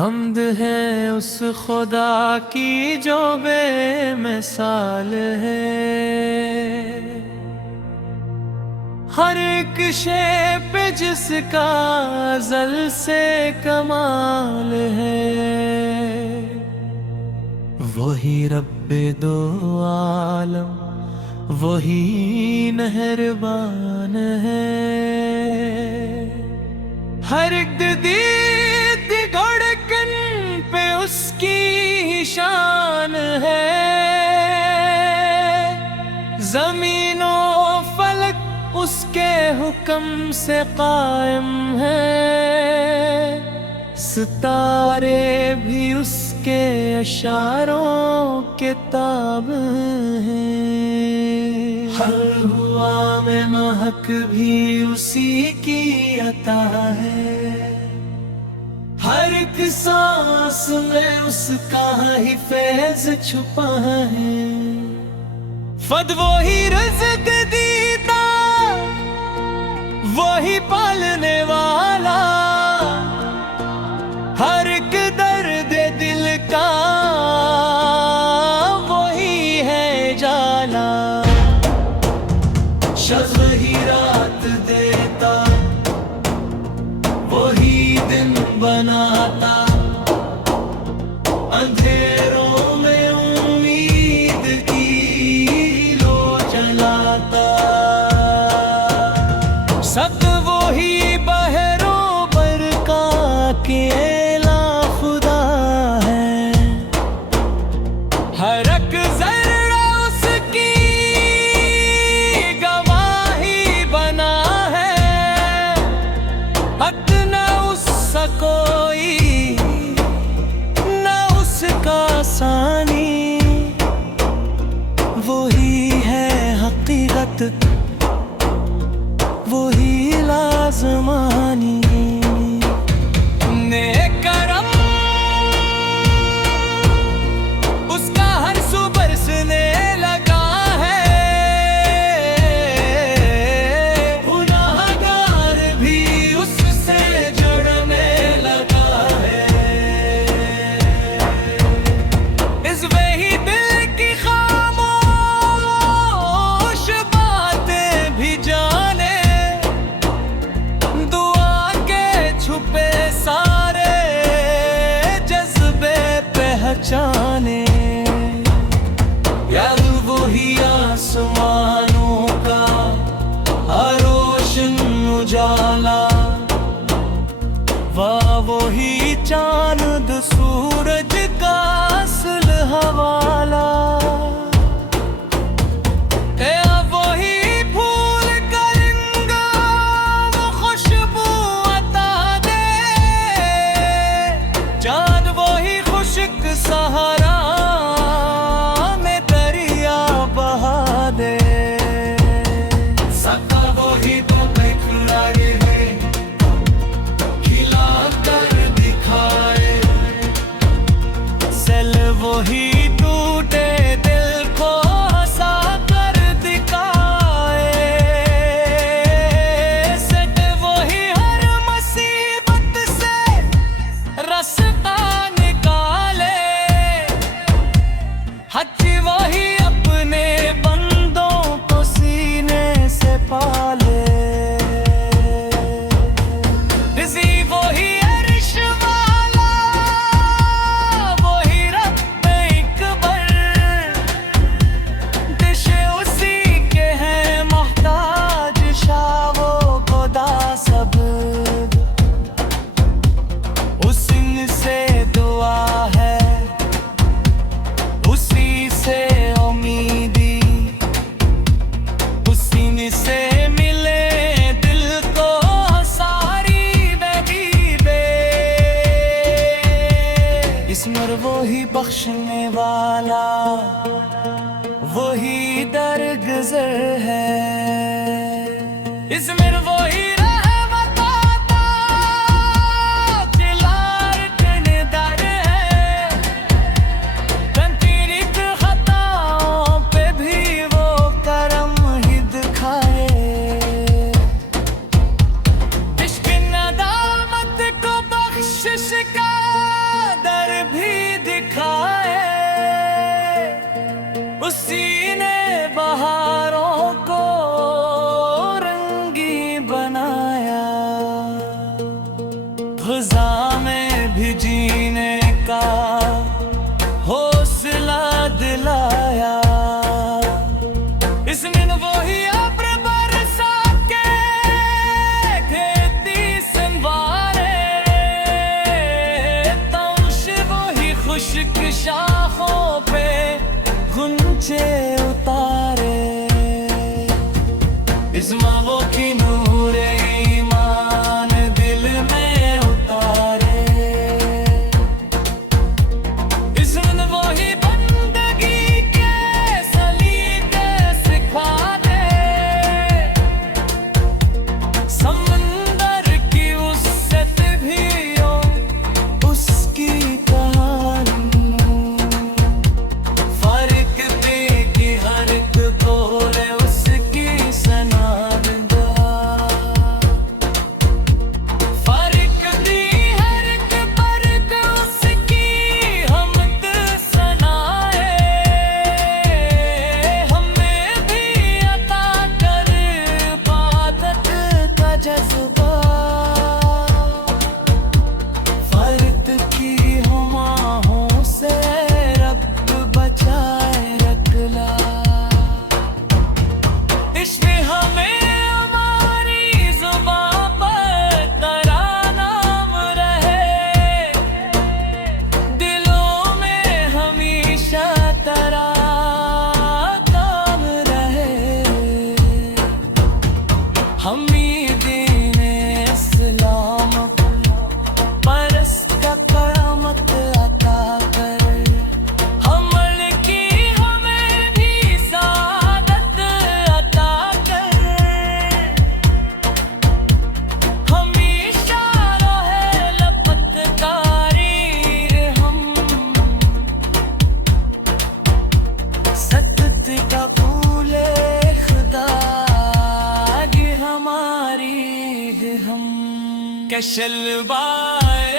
हम्द है उस खुदा की जो बेमिसाल है। हर एक शे पे जिसका अज़ल से कमाल है। वही रब्बे दो आलम, वही मेहरबान है। हर एक दीद धड़कन पे उसकी ही शान है। ज़मीनो फलक उसके हुक्म से कायम है। सितारे भी उसके इशारों के ताबे हैं। हर हुआ में महक भी उसी की अता है। हर एक सांस में उसका ही फैज़ छुपा है। फद वही रिज़्क़ दीता, वही पालने वाला। हर एक दर्द दिल का वही है जाला। शब ही रात देता, वही दिन बनाता। अंधेरों में उम्मीद की लो जलाता। सब वही बहरों बरका के एला खुदा है। हर एक ज़र्रा उसकी गवाही बना है। हक न उसका कोई, न उसका सानी। वही है हकीकत, वही लाज़मानी। नेक करम उसका हर सू बरसने लगा है। गुनाहगार भी उससे जुड़ने लगा है। इस वही दिल की खामोश बातें भी जाने। दुआ के छुपे सारे जज्बे पहचाने। यार वही आसमानों का रोशन उजाला। वाह वही चांद सूरज का असल हवाला। वही फूल करेंगा वो खुशबू अता दे। चांद वही खुश्क सहारा में दरिया बहा दे। सका वही तो दिखलाए है, खिला कर दिखाए। सेल वही टूटे दिल को हंसा कर दिखाए। सट वही हर मुसीबत से रास्ता निकाले। हज वही अपने बंदों को सीने से पाले। रिज़ी वही अर्श वाला, वही रब अकबर। दिश उसी के हैं मोहताज शाह वो खुदा सब। उसी से दुआ है, उसी से उम्मीदी। उसी से मिले दिल को सारी नगीबे। इसमर वही बख्शने वाला, वही दरगुज़र है। इसमर वही रहमत आता, चिलारतन दर है। तंतीरित खताओं पे भी वो करम ही दिखाए। इश्क नदामत को बख्शिश का सिखाए, उसी ने बहारों को रंगी बनाया, ख़ुदा में भी जीने का हौसला दिलाया। इसने वही अब्र बरसा के खेती संवारे, तमश वही खुश्क शाखों पे गुंचे उतारे। इस्मा वो की नूर ईमान दिल में उतारे, इसने वही बंदगी के सलीके सिखा दे। समंदर की वुसअत भी हो उसकी कहानी, फर्क दे कि हर एक तोरे उसकी सनादा। फर्क दी हर एक परक उसकी हमद सनाए, हमें भी अता कर इबादत का जज्बा। फर्क की हुमाहों से रब बचाए रखला। इश्क़ हमें हमारी ज़ुबां पर तरानाम रहे, दिलों में हमेशा तेरा काम रहे। हमीदीने इस्लाम परस्त क़यामत अता कर, हमल की हमें भी सादत अता कर। हमेशा रहे लपत तारीर हम, सतत का फूले खुदा ये हमारी है हम। के शलवाए